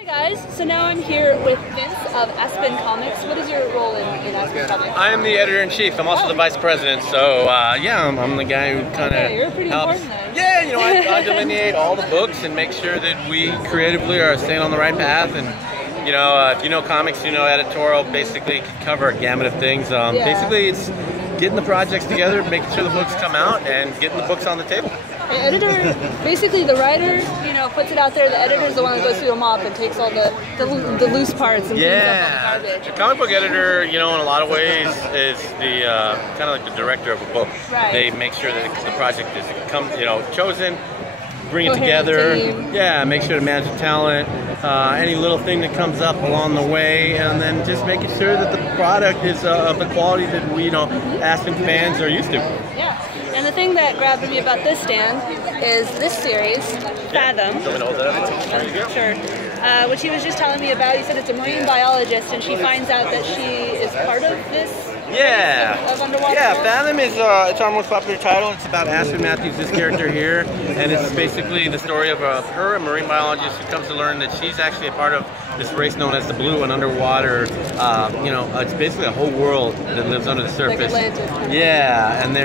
Hi guys, so now I'm here with Vince of Aspen Comics. What is your role in Aspen Comics? I am the editor-in-chief. I'm also the vice president, so yeah, I'm the guy who kind of you're pretty helps. important then. Yeah, you know, I delineate all the books and make sure that we creatively are staying on the right path. And you know, if you know comics, you know editorial basically can cover a gamut of things. Basically, it's getting the projects together, making sure the books come out, and getting the books on the table. The editor, basically the writer, you know, puts it out there. The editor is the one that goes through a mop and takes all the loose parts and cleans up all the garbage. The comic book editor, you know, in a lot of ways is the kind of like the director of a book. Right. They make sure that the project is chosen, bring it together. Yeah, make sure to manage the talent, any little thing that comes up along the way, and then just making sure that the product is of the quality that we, Aspen fans are used to. Yeah. And the thing that grabbed me about this stand is this series, Fathom. Sure. Which he was just telling me about. He said it's a marine biologist, and she finds out that she is part of this. Of underwater. Yeah, Fathom is it's our most popular title. It's about Aspen Matthews, this character here, and it's basically the story of her, a marine biologist who comes to learn that she's actually a part of this race known as the Blue and underwater. It's basically a whole world that lives under the surface. Like Atlantis. Yeah, and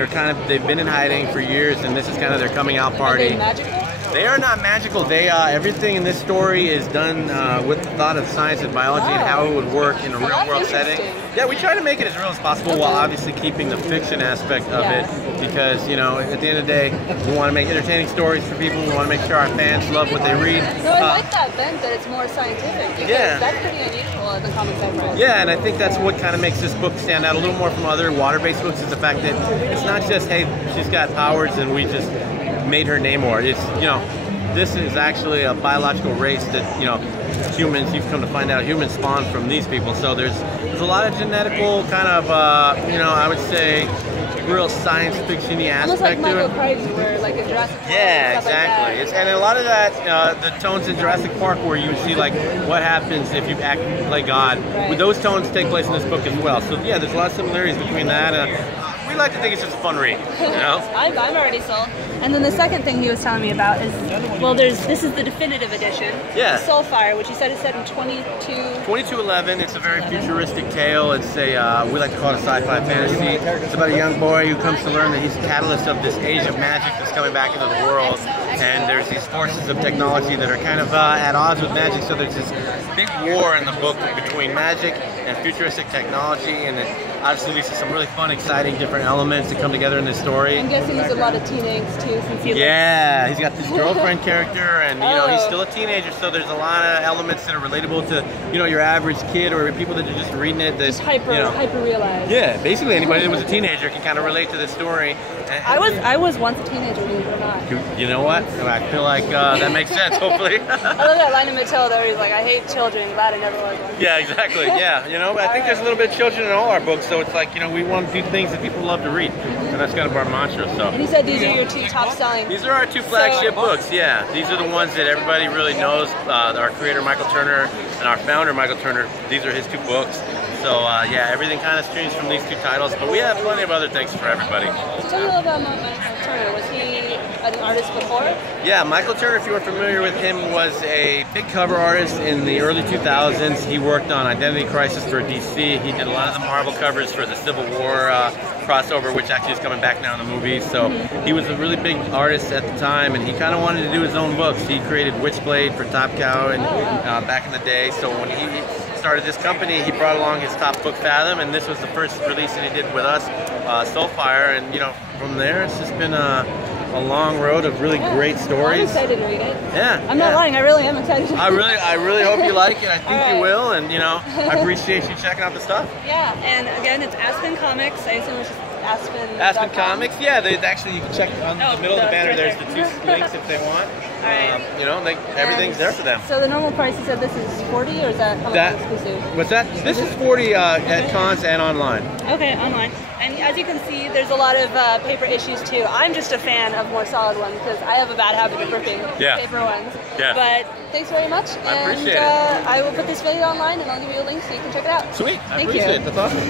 they've been in hiding for years, and this is kind of their coming out party. Are they magical? They are not magical. They everything in this story is done with the thought of science and biology and how it would work in a real-world setting. Yeah, we try to make it as real as possible while obviously keeping the fiction aspect of it, because at the end of the day, we want to make entertaining stories for people. We want to make sure our fans love what they read. No, I like that bent that it's more scientific, because that's pretty unusual in the comics I've read. Yeah, and I think that's what kind of makes this book stand out a little more from other water-based books, is the fact that it's not just, hey, she's got powers and we just made her name more. It's, this is actually a biological race that, humans, you've come to find out, humans spawn from these people. So there's a lot of genetical kind of, I would say, real science fiction-y aspect to it. Almost like Michael Crichton, where like in Jurassic Park. Yeah, exactly. And a lot of that, the tones in Jurassic Park where you see like what happens if you act like God. Right. Those tones take place in this book as well. So yeah, there's a lot of similarities between that. We like to think it's just a fun read, I'm already sold. And then the second thing he was telling me about is, this is the definitive edition. Yeah. Soulfire, which he said is set in 2211. It's a very futuristic tale. It's we like to call it a sci-fi fantasy. It's about a young boy who comes to learn that he's the catalyst of this age of magic that's coming back into the world. And there's these forces of technology that are kind of at odds with magic. So there's this big war in the book between magic and futuristic technology, and it obviously leads to some really fun, exciting, different elements that come together in this story. I'm guessing there's a lot of teen angst too, since he's he's got this girlfriend character, and he's still a teenager, so there's a lot of elements that are relatable to your average kid or people that are just reading it. That, just hyper realized. Yeah, basically anybody that was a teenager can kind of relate to this story. I was once a teenager, believe it or not. You know what? I feel like that makes sense. Hopefully. I love that line in Matilda where he's like, "I hate children, glad I never was one." Yeah, exactly. Yeah, I think there's a little bit of children in all our books, so it's like we want to do things that people love to read, and that's kind of our mantra. So. And he said these are your two top selling. These are our two flagship books. Yeah, these are the ones that everybody really knows. Our creator Michael Turner and our founder Michael Turner. These are his two books. So yeah, everything kind of streams from these two titles, but we have plenty of other things for everybody. Tell me a little about Michael Turner. Was he an artist before? Yeah, Michael Turner, if you weren't familiar with him, was a big cover artist in the early 2000s. He worked on Identity Crisis for DC. He did a lot of the Marvel covers for the Civil War crossover, which actually is coming back now in the movies. So he was a really big artist at the time, and he kind of wanted to do his own books. He created Witchblade for Top Cow and back in the day. So when he started this company, he brought along his top book, Fathom, and this was the first release that he did with us, Soulfire. And from there, it's just been a long road of really great stories. I'm excited to read it. Yeah, I'm not lying. I really am excited. I really hope you like it. I think you will, and I appreciate you checking out the stuff. Yeah, and again, it's Aspen Comics. I assume it's just Aspen Comics. Yeah, actually you can check on the middle of the banner. There's the two links if they want. All right. Everything's there for them. So the normal price, you said this is $40, or is that exclusive? What's that? This is $40 at cons and online. Okay, online. And as you can see, there's a lot of paper issues too. I'm just a fan of more solid ones because I have a bad habit of ripping paper ones. Yeah. But thanks very much. I appreciate it. I will put this video online and I'll give you a link so you can check it out. Sweet. I Thank appreciate you. it. That's awesome.